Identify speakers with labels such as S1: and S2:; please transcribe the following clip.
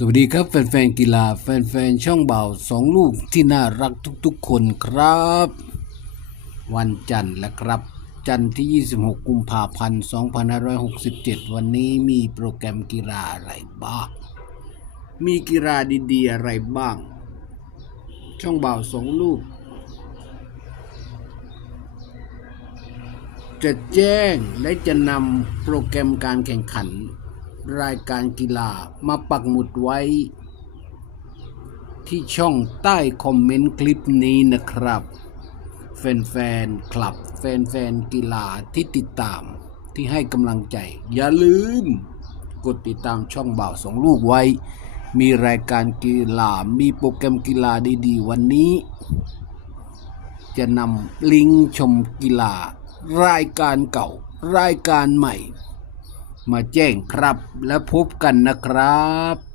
S1: สวัสดีครับแฟนๆกีฬาแฟนๆช่องเบาสองลูกที่น่ารักทุกๆคนครับ วันจันทร์และครับ จันทร์ที่ 26 กุมภาพันธ์ 2567 วันนี้มีโปรแกรมกีฬาอะไรบ้าง มีกีฬาดีๆอะไรบ้าง ช่องเบาสองลูก จะแจ้งและจะนำโปรแกรมการแข่งขัน รายการกีฬามาปักหมุดไว้ ที่ช่องใต้คอมเมนต์คลิปนี้นะครับ แฟนๆคลับ แฟนๆกีฬาที่ติดตามที่ให้กำลังใจ อย่าลืม กดติดตามช่องบ่าวสองลูกไว้ มีรายการกีฬามีโปรแกรมกีฬาดีๆ วันนี้ จะนำลิงก์ชมกีฬารายการเก่า รายการใหม่ มาแจ้งครับ และพบกันนะครับ